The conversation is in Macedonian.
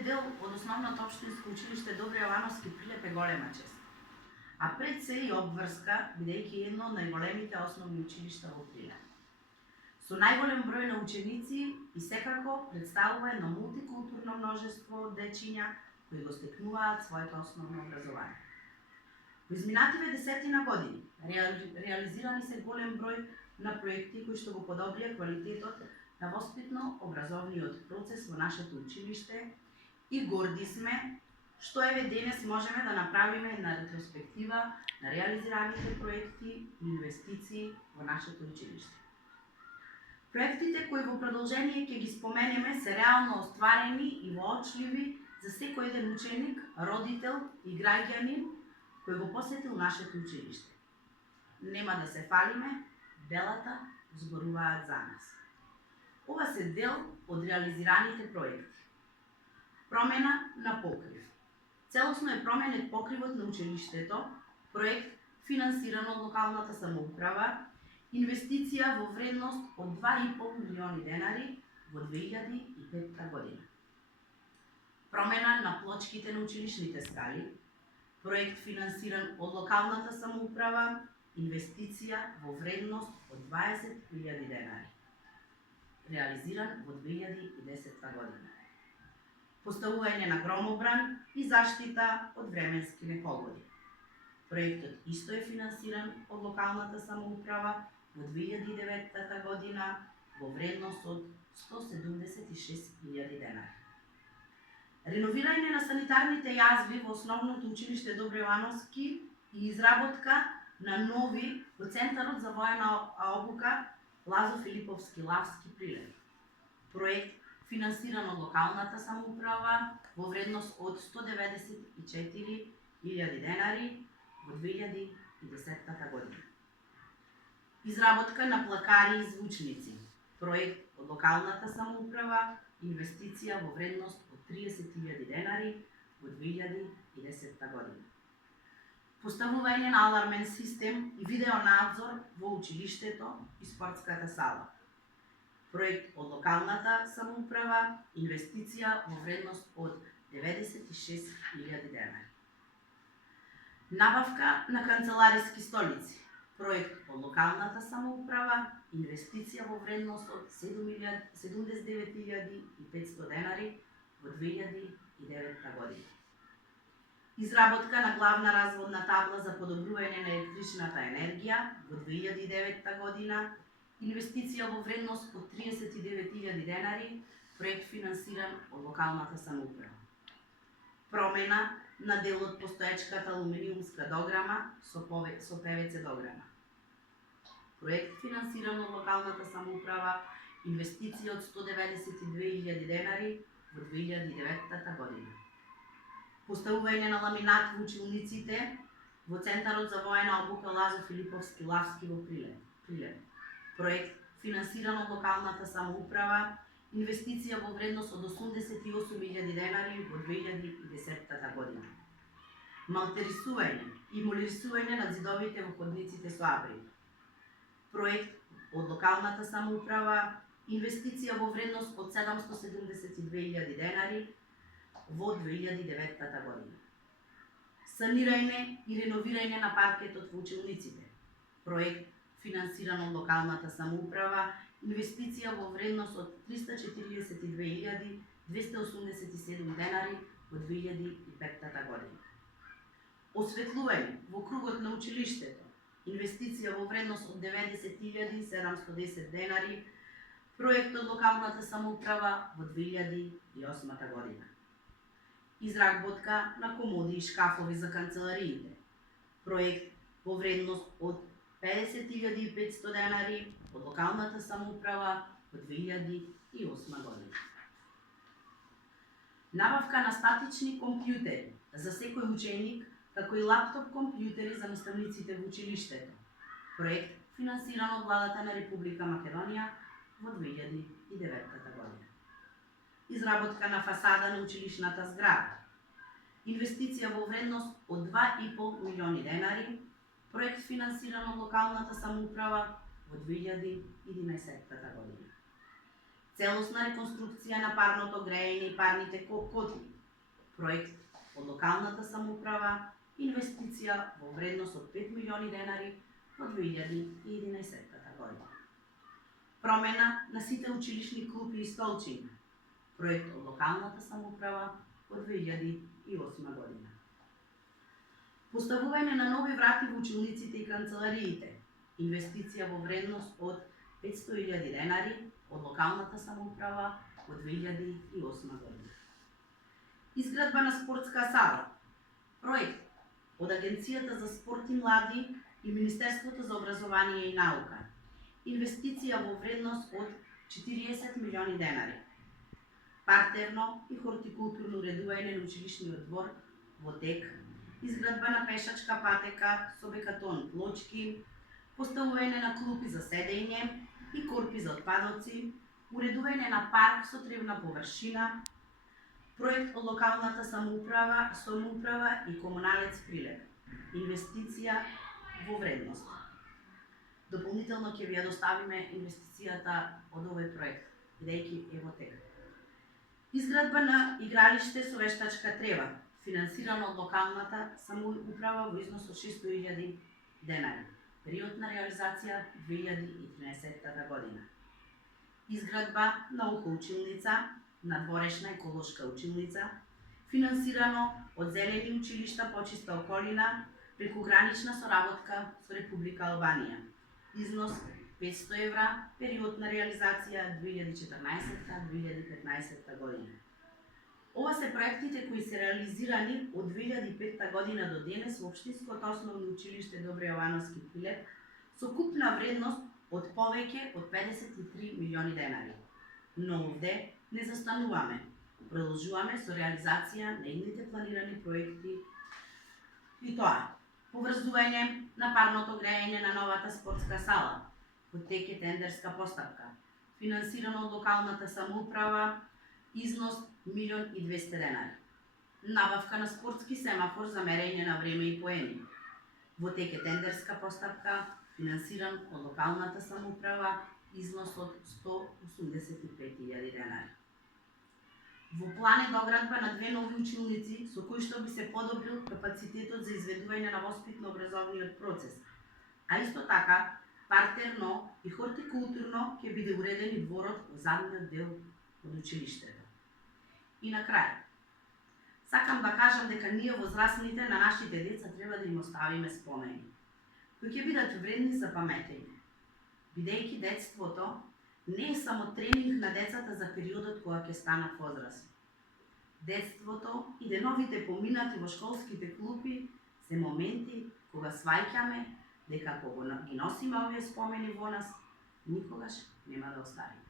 е дел од основното општинско училиште Добри Јовановски Прилеп е голема чест. А пред се и обврска, бидејќи едно од најголемите основни училишта во Прилеп. Со најголем број на ученици и секако представува едно мултикултурно множество од дечиња кои го стекнуваат своето основно образование. Во изминативе десетина години реализирани се голем број на проекти кои што го подобрија квалитетот на воспитно-образовниот процес во нашето училиште и горди сме што еве денес можеме да направиме една ретроспектива на реализираните проекти и инвестиции во нашето училиште. Проектите кои во продолжение ќе ги споменеме се реално остварени и воочливи за секој еден ученик, родител и граѓанин кој го посетил нашето училиште. Нема да се фалиме, делата зборуваат за нас. Ова се дел од реализираните проекти. Промена на покрив. Целосно е променет покривот на училиштето, проект финансиран од локалната самоуправа, инвестиција во вредност од 2,5 милиони денари во 2005 година. Промена на плочките на училишните скали, проект финансиран од локалната самоуправа, инвестиција во вредност од 20.000 денари. Реализиран во 2010 година. Поставување на громобран и заштита од временски непогоди. Проектот исто е финансиран од локалната самоуправа во 2009 година во вредност од 176.000 денари. Реновирање на санитарните јазви во основното училиште Добри Јовановски и изработка на нови во Центарот за воена обука Лазо Филиповски Лавски Прилеп. Проект финансиран од локалната самоуправа во вредност од 194.000 денари во 2010 година. Изработка на плакари и звучници. Проект од локалната самоуправа, инвестиција во вредност од 30.000 денари во 2010 година. Поставување на алармен систем и видеонадзор во училиштето и спортската сала. Проект од локалната самоуправа, инвестиција во вредност од 96.000 денари. Набавка на канцелариски столици. Проект од локалната самоуправа, инвестиција во вредност од 79.500 денари во 2009 година. Изработка на главна разводна табла за подобрување на електричната енергија во 2009 година, инвестиција во вредност од 39.000 денари, проект финансиран од локалната самоуправа. Промена на дел од постоечката алуминиумска дограма со ПВЦ дограма. Проект финансиран од локалната самоуправа, инвестиција од 192.000 денари во 2009 година. Поставување на ламинат во училниците во Центарот за воена обука Лазо Филиповски Лавски во Прилеп. Проект финансиран од локалната самоуправа, инвестиција во вредност од 88.000 денари во 2010 година. Малтерисување и молирисување на зидовите во ходниците со абрив. Проект од локалната самоуправа, инвестиција во вредност од 772.000 денари во 2009 година. Санирање и реновирање на паркетот во училниците. Проект финансиран од локалната самоуправа, инвестиција во вредност од 342.287 денари во 2005 година. Осветлување во кругот на училиштето, инвестиција во вредност од 90.710 денари, проект од локалната самоуправа во 2008 година. Изработка на комоди и шкафови за канцелариите. Проект во вредност од 50.500 денари од локалната самоуправа во 2008 година. Набавка на статични компјутери за секој ученик, како и лаптоп компјутери за наставниците во училиштето. Проект финансиран од владата на Република Македонија во 2009 година. Изработка на фасада на училишната зграда. Инвестиција во вредност од 2,5 милиони денари, проект финансиран од локалната самоуправа во 2011 година. целосна реконструкција на парното грејење и парните котли, проект од локалната самоуправа, инвестиција во вредност од 5 милиони денари во 2011 година. Промена на сите училишни клупи и столчиња, проект од локалната самоуправа во 2008 година. Поставување на нови врати во училниците и канцелариите, инвестиција во вредност од 500.000 денари од локалната самоуправа во 2008 година. Изградба на спортска сала, проект од Агенцијата за спорт и млади и Министерството за образование и наука, инвестиција во вредност од 40 милиони денари. Партерно и хортикултурно уредување на училишниот двор во ТЕК, изградба на пешачка патека со бекатон плочки, поставување на клупи за седење и корпи за отпадоци, уредување на парк со тревна површина, проект од локалната самоуправа и комуналец Прилеп, инвестиција во вредност. Дополнително ќе ви ја доставиме инвестицијата од овој проект, бидејќи е во тек. Изградба на игралиште со вештачка трева, финансирано од локалната самоуправа во износ од 600.000 денари. Период на реализација 2013 година. Изградба на училница, надворешна еколошка училница, финансирано од Зелени училишта по чиста околина, прекугранична соработка со Република Албанија. Износ 500 евра, период на реализација 2014-2015 година. Ова се проектите кои се реализирани од 2005 година до денес во Општинското основно училиште Добре Јовановски Прилеп со купна вредност од повеќе од 53 милиони денари. Но овде не застануваме. Продолжуваме со реализација на идните планирани проекти и тоа: поврзување на парното грејење на новата спортска сала, во тек е тендерска постапка, финансирано од локалната самоуправа, износ 1.200.000 денари. Набавка на спортски семафор за мерење на време и поени, во тек е тендерска постапка, финансиран од локалната самоуправа, износ од 185.000 денари. Во план е доградба на 2 нови училници со кои што би се подобрил капацитетот за изведување на воспитно-образовниот процес, а исто така партерно и хортикултурно ќе биде уреден и дворот во задниот дел од училиштето. И на крај, сакам да кажам дека ние возрастните на нашите деца треба да им оставиме спомени, кои ќе бидат вредни за паметење, бидејќи детството не е само тренинг на децата за периодот кога ќе станат возрастни. Детството и деновите поминати во школските клупи се моменти кога сваќаме дека кога ги носиме овие спомени во нас, никогаш нема да оставиме.